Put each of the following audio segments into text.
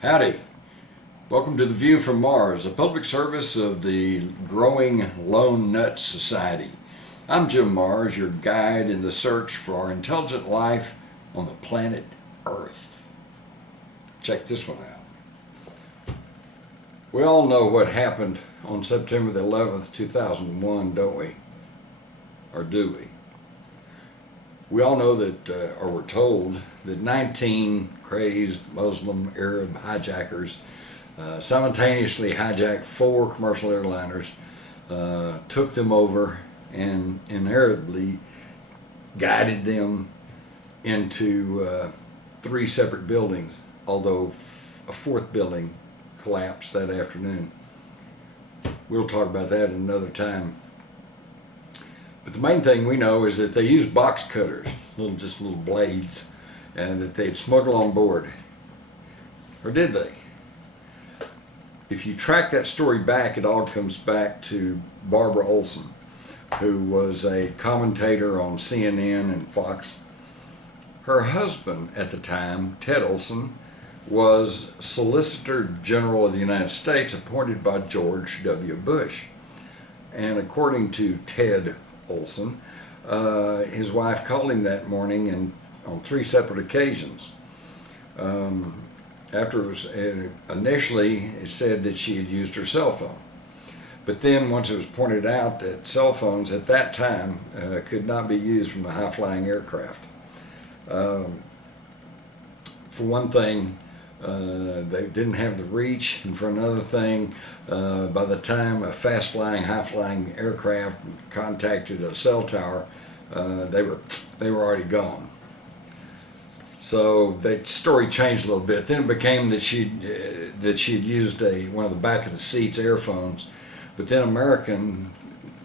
Howdy. Welcome to The View from Mars, a public service of the growing Lone Nut Society. I'm Jim Mars, your guide in the search for our intelligent life on the planet Earth. Check this one out. We all know what happened on September the 11th, 2001, don't we? Or do we? We all know that, or we're told, that 19 crazed Muslim Arab hijackers simultaneously hijacked 4 commercial airliners, took them over, and invariably guided them into 3 separate buildings, although a 4th building collapsed that afternoon. We'll talk about that another time. But the main thing we know is that they used box cutters, just little blades, and that they'd smuggle on board. Or did they? If you track that story back, it all comes back to Barbara Olson, who was a commentator on CNN and Fox. Her husband at the time, Ted Olson, was Solicitor General of the United States appointed by George W. Bush. And according to Ted Olson, his wife called him that morning and on 3 separate occasions. After it was initially it said that she had used her cell phone, but then once it was pointed out that cell phones at that time could not be used from a high-flying aircraft. For one thing, they didn't have the reach, and for another thing, by the time a fast-flying, high-flying aircraft contacted a cell tower, they were already gone. So the story changed a little bit. Then it became that she had used one of the back of the seats earphones, but then American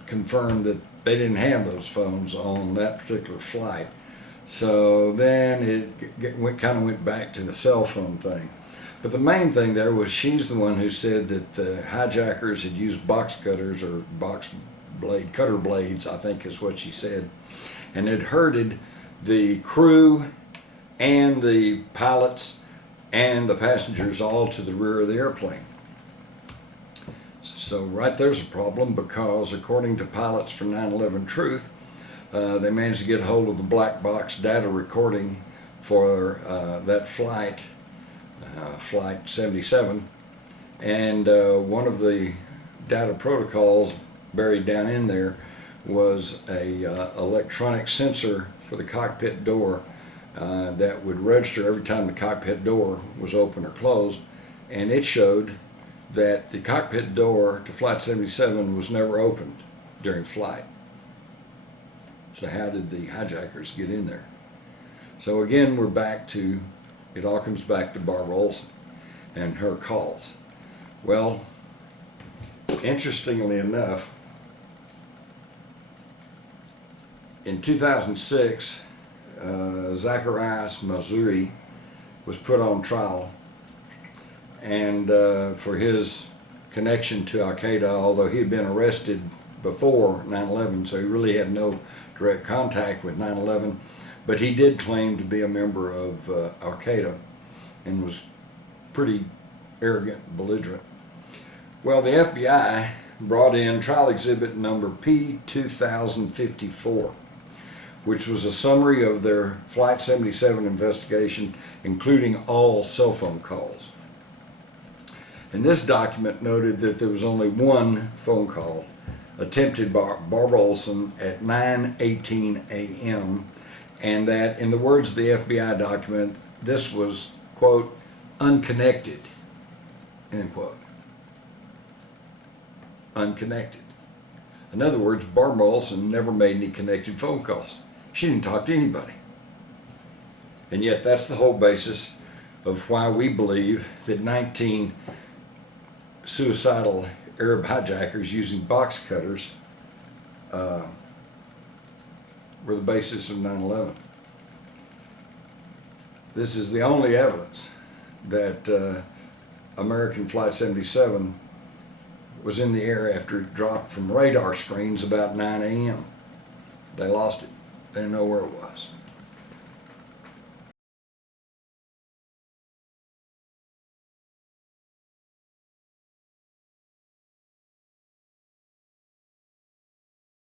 confirmed that they didn't have those phones on that particular flight. So then it kind of went back to the cell phone thing. But the main thing there was she's the one who said that the hijackers had used box cutters, or cutter blades, I think is what she said, and had herded the crew and the pilots and the passengers all to the rear of the airplane. So right there's a problem, because according to pilots for 9/11 Truth, they managed to get hold of the black box data recording for that flight, Flight 77, and one of the data protocols buried down in there was a electronic sensor for the cockpit door that would register every time the cockpit door was open or closed, and it showed that the cockpit door to Flight 77 was never opened during flight. So how did the hijackers get in there? So again, it all comes back to Barbara Olson and her calls. Well, interestingly enough, in 2006, Zacarias, Missouri, was put on trial, and for his connection to Al-Qaeda, although he had been arrested before 9/11, so he really had no direct contact with 9/11, but he did claim to be a member of Al-Qaeda and was pretty arrogant and belligerent. Well, the FBI brought in trial exhibit number P2054, which was a summary of their Flight 77 investigation, including all cell phone calls. And this document noted that there was only one phone call attempted by Barbara Olson at 9:18 a.m., and that, in the words of the FBI document, this was, quote, unconnected, end quote. Unconnected. In other words, Barbara Olson never made any connected phone calls. She didn't talk to anybody. And yet that's the whole basis of why we believe that 19 suicidal Arab hijackers using box cutters were the basis of 9/11. This is the only evidence that American Flight 77 was in the air after it dropped from radar screens about 9 a.m. They lost it. They didn't know where it was.